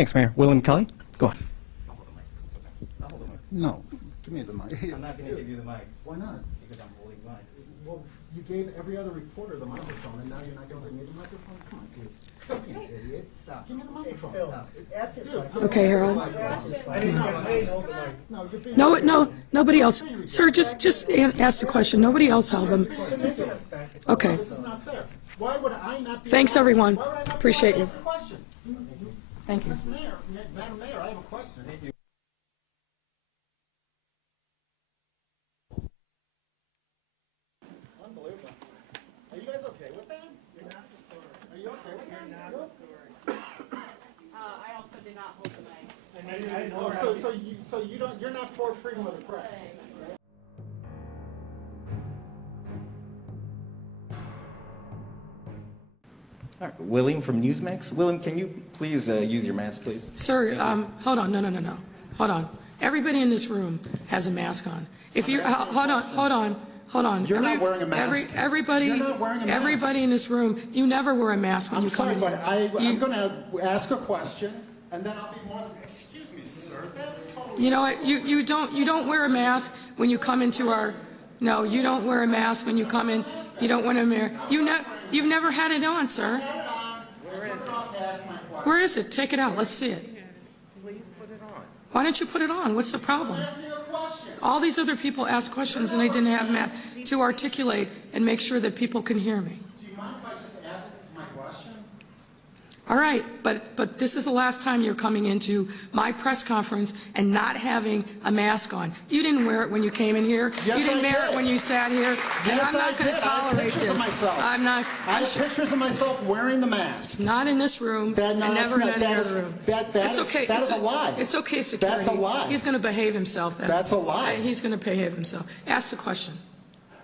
Thanks, Mayor. William Kelly, go on. No, give me the mic. I'm not going to give you the mic. Why not? Because I'm holding the mic. Well, you gave every other reporter the microphone, and now you're not going to give me the microphone? Come on, dude. Don't be an idiot. Stop. Give me the microphone. Ask it. Okay, Harold. No, Nobody else. Sir, just ask the question. Nobody else held them. Okay. This is not fair. Why would I not be Thanks, allowed- everyone. Why would I not be Appreciate allowed you. to ask a question? Thank you. Mr. Mayor, Madam Mayor, I have a question. Unbelievable. Are you guys okay with that? You're not the story. Are you okay with that? You're not the story. I also did not hold the mic. So you're not for freedom of the press? All right, William from Newsmax. William, can you please use your mask, please? Sir, hold on. No. Hold on. Everybody in this room has a mask on. If you hold on. You're not wearing a mask. Everybody, You're not wearing a mask. everybody in this room, you never wear a mask when I'm you come sorry, in but here. I'm going to ask a question, and then I'll be more than, excuse me, sir, that's totally... You know what? You don't wear a mask when you come into our. No, you don't wear a mask when you come in. You don't wear a mask. You've never had it on, sir. Where is it? Take it out. Let's see it. Please put it on. Why don't you put it on? What's the problem? Ask me a question. All these other people ask questions and I didn't have math to articulate and make sure that people can hear me. Do you mind if I just ask my question? All right, but this is the last time you're coming into my press conference and not having a mask on. You didn't wear it when you came in here. Yes, you didn't I wear it did. when you sat here. And Yes, I'm not I going did. to tolerate I have pictures this. of myself. I'm not. I have pictures of myself wearing the mask. Not in this room, That- and no, never that's in not- any that other is- room. that It's is- okay. that is a lie. It's okay, security. That's a lie. He's going to behave himself. That's a lie. He's going to behave himself. Ask the question.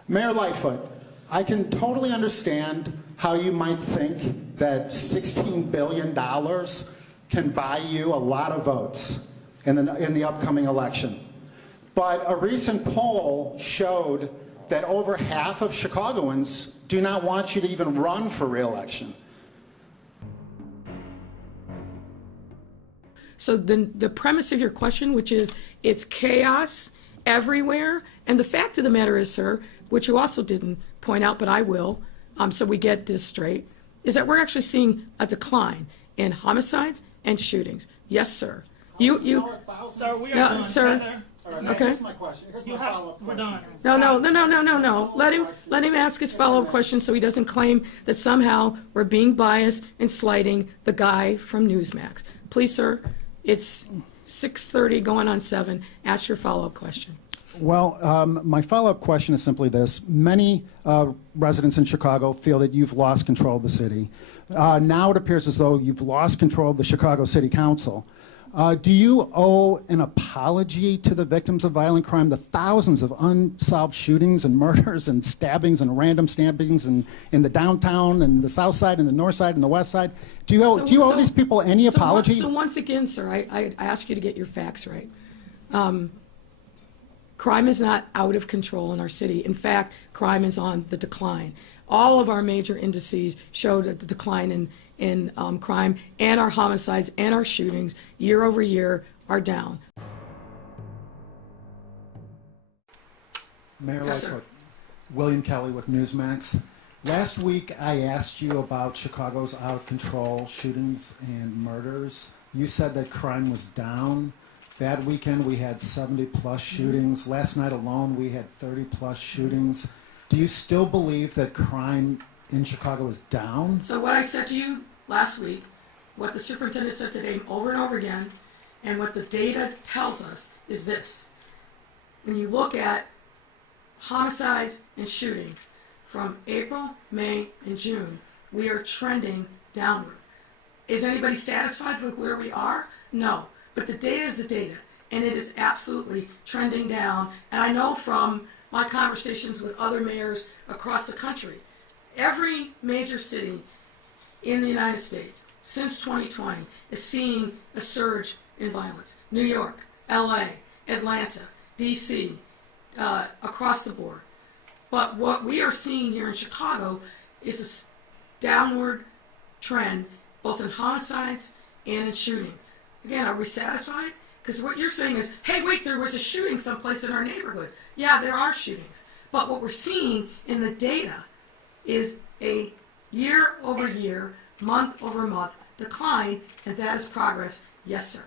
Mayor Lightfoot, I can totally understand how you might think that $16 billion can buy you a lot of votes in the upcoming election. But a recent poll showed that over half of Chicagoans do not want you to even run for re-election. So the premise of your question, which is it's chaos everywhere, and the fact of the matter is, sir, which you also didn't point out, but I will, so we get this straight, is that we're actually seeing a decline in homicides and shootings. Yes, sir. Sir, we are No, done. sir. Heather, Okay. Here's my question. Here's my follow-up we're question. done. No. Let him ask his follow-up question so he doesn't claim that somehow we're being biased and slighting the guy from Newsmax. Please, sir, it's 6:30 going on 7. Ask your follow-up question. Well, my follow-up question is simply this. Many residents in Chicago feel that you've lost control of the city. Now it appears as though you've lost control of the Chicago City Council. Do you owe an apology to the victims of violent crime, the thousands of unsolved shootings and murders and stabbings and random stabbings in the downtown and the south side and the north side and the west side? Do you owe these people any apology? So once again, sir, I ask you to get your facts right. Crime is not out of control in our city. In fact, crime is on the decline. All of our major indices showed a decline in crime, and our homicides and our shootings year over year are down. Mayor Yes, sir. Lightfoot, William Kelly with Newsmax. Last week I asked you about Chicago's out of control shootings and murders. You said that crime was down. That weekend we had 70-plus shootings. Last night alone we had 30-plus shootings. Do you still believe that crime in Chicago is down? So what I said to you last week, what the superintendent said today over and over again, and what the data tells us is this. When you look at homicides and shootings from April, May, and June, we are trending downward. Is anybody satisfied with where we are? No. But the data is the data, and it is absolutely trending down. And I know from my conversations with other mayors across the country, every major city in the United States since 2020 is seeing a surge in violence. New York, LA, Atlanta, DC, across the board. But what we are seeing here in Chicago is a downward trend both in homicides and in shooting. Again, are we satisfied? Because what you're saying is, hey, wait, there was a shooting someplace in our neighborhood. Yeah, there are shootings. But what we're seeing in the data is a year-over-year, month-over-month decline, and that is progress. Yes, sir.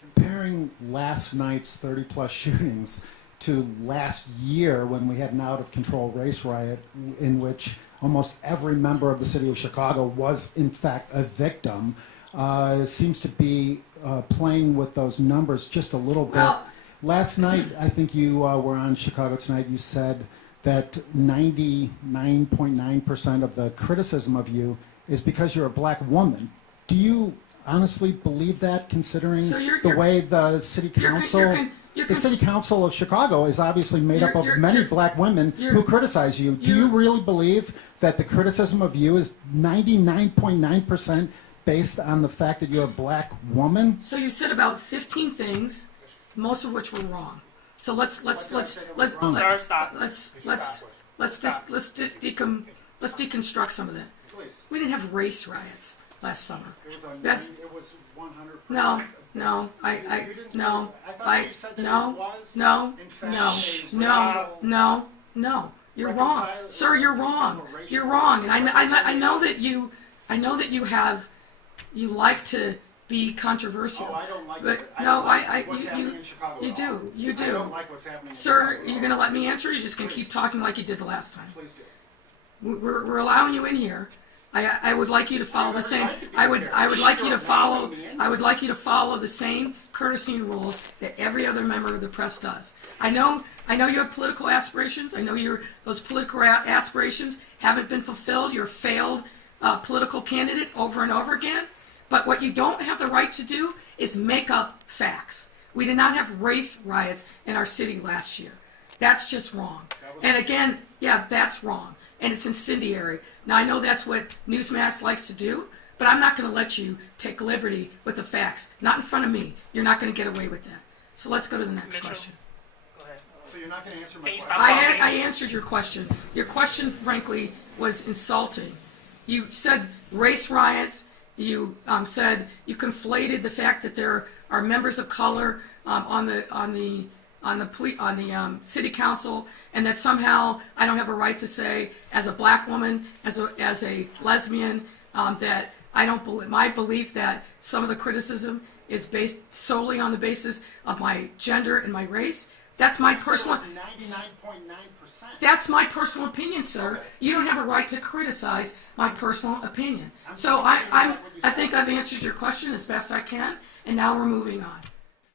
Comparing last night's 30-plus shootings to last year when we had an out-of-control race riot in which almost every member of the city of Chicago was, in fact, a victim, seems to be playing with those numbers just a little bit. Well, last night, I think you were on Chicago Tonight, you said that 99.9% of the criticism of you is because you're a black woman. Do you honestly believe that, considering So the way the city council... The city council of Chicago is obviously made up of many black women who criticize you. Do you really believe that the criticism of you is 99.9% based on the fact that you're a black woman? So you said about 15 things, most of which were wrong. So let's Sir, stop. deconstruct some of that. Please. We didn't have race riots last summer. It was 100%. No, You're wrong, sir. You're wrong. You're wrong. And I know that you like to be controversial. Oh, I don't like but it. no, what's happening in Chicago you at all. do. You I do. don't like what's happening in Sir, Chicago. you're going to let me answer, or you're just going to keep talking like you did the last time? Please do. We're allowing you in here. I would like you to follow the same. I would like you to follow. I would like you to follow the same courtesy and rules that every other member of the press does. I know you have political aspirations. I know those political aspirations haven't been fulfilled. You're a failed political candidate over and over again. But what you don't have the right to do is make up facts. We did not have race riots in our city last year. That's just wrong. And again, yeah, that's wrong. And it's incendiary. Now, I know that's what Newsmax likes to do, but I'm not going to let you take liberty with the facts. Not in front of me. You're not going to get away with that. So let's go to the next Mitchell, question. Go ahead. So you're not going to answer my Can you question? stop talking? I answered your question. Your question, frankly, was insulting. You said race riots. You said you conflated the fact that there are members of color on the city council, and that somehow I don't have a right to say, as a black woman, as a lesbian, that I don't believe my belief that some of the criticism is based solely on the basis of my gender and my race. That's my personal. 99.9%. That's my personal opinion, sir. Okay. You don't have a right to criticize my personal opinion. So I think I've answered your question as best I can, and now we're moving on.